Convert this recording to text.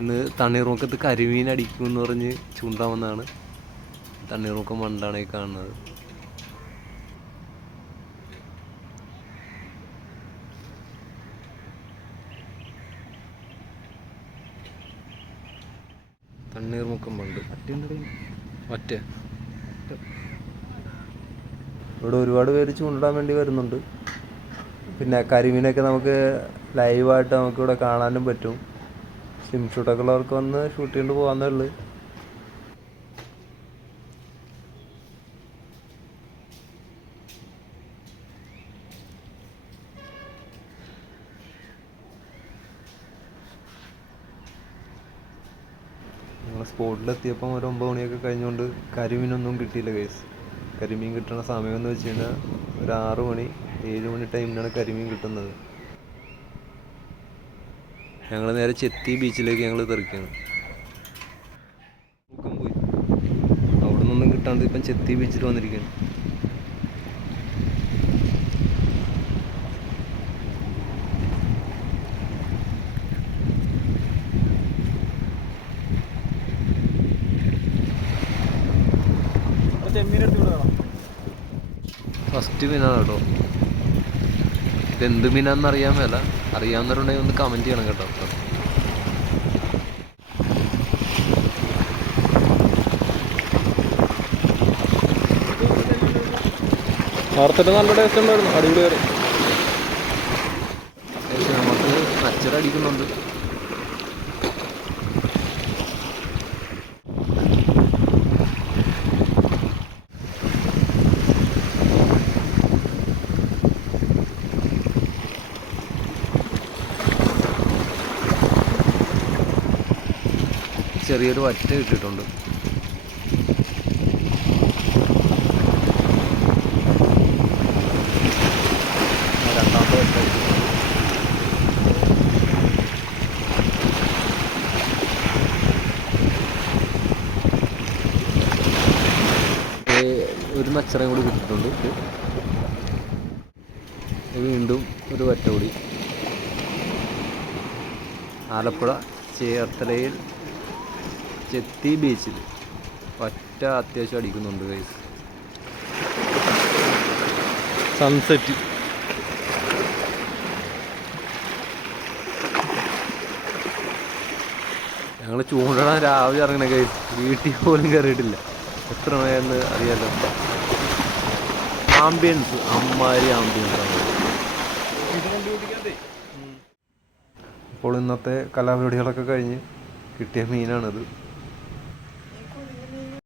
ഇന്ന് തണ്ണീർമുക്കത്ത് കരിമീൻ അടിക്കുമെന്ന് പറഞ്ഞ് ചൂണ്ടാമെന്നാണ്. തണ്ണീർമുക്കം മണ്ടാണ് ഈ കാണുന്നത്. തണ്ണീർമുക്കം മണ്ട് ഒറ്റ ഇവിടെ ഒരുപാട് പേര് ചൂണ്ടിടാൻ വേണ്ടി വരുന്നുണ്ട്. പിന്നെ കരിമീനൊക്കെ നമുക്ക് ലൈവായിട്ട് നമുക്കിവിടെ കാണാനും പറ്റും. സ്വിം ഷൂട്ടൊക്കെ ഉള്ളവർക്ക് വന്ന് ഷൂട്ട് ചെയ്തുകൊണ്ട് പോകാവുന്നേ ഉള്ളൂ. ഞങ്ങൾ സ്പോട്ടിലെത്തിയപ്പം ഒരു 9 മണിയൊക്കെ കഴിഞ്ഞുകൊണ്ട് കരിമീനൊന്നും കിട്ടിയില്ല ഗൈസ്. കരിമീൻ കിട്ടുന്ന സമയം എന്ന് വെച്ച് കഴിഞ്ഞാൽ ഒരു 6 മണി 7 മണി ടൈമിനാണ് കരിമീൻ കിട്ടുന്നത്. ഞങ്ങൾ നേരെ ചെത്തി ബീച്ചിലേക്ക് ഞങ്ങൾ തെറിക്കുകയാണ്. മുക്കം പോയി അവിടെ നിന്നൊന്നും കിട്ടാണ്ട് ഇപ്പം ചെത്തി ബീച്ചിൽ വന്നിരിക്കുകയാണ്. ഫസ്റ്റ് മീനാണ് കേട്ടോ. ഇതെന്ത് മീനാണെന്ന് അറിയാൻ മേല. അറിയാവുന്നവരുണ്ടെങ്കിൽ ഒന്ന് കമൻറ്റ് ചെയ്യണം കേട്ടോ. വറുത്തിട്ട് നല്ല ടേസ്റ്റ് ഉണ്ടായിരുന്നു, അടിപൊളിയായിരുന്നു. നമുക്ക് അച്ചടടിക്കുന്നുണ്ട്. ചെറിയൊരു വറ്റ ഇട്ടിട്ടുണ്ട്. രണ്ടാമത്തെ വറ്റ ഒരു മച്ചറയും കൂടി കിട്ടിയിട്ടുണ്ട്. വീണ്ടും ഒരു വറ്റ കൂടി. ആലപ്പുഴ ചേർത്തലയിൽ ചെത്തി ബീച്ചിൽ ഒറ്റ അത്യാവശ്യം അടിക്കുന്നുണ്ട് ഗൈസ്. സൺസെറ്റ് ഞങ്ങൾ ചൂണ്ടിടാൻ രാവിലെ ഇറങ്ങണ ഗൈസ്. വീട്ടിൽ പോലും കയറിയിട്ടില്ല. എത്ര മണിയാണെന്ന് അറിയാലോ. ആംബിയൻസ് അമ്മാരി ആംബിയൻസ് ആണ്. അപ്പോൾ ഇന്നത്തെ കലാപരിപാടികളൊക്കെ കഴിഞ്ഞ് കിട്ടിയ മീനാണിത്.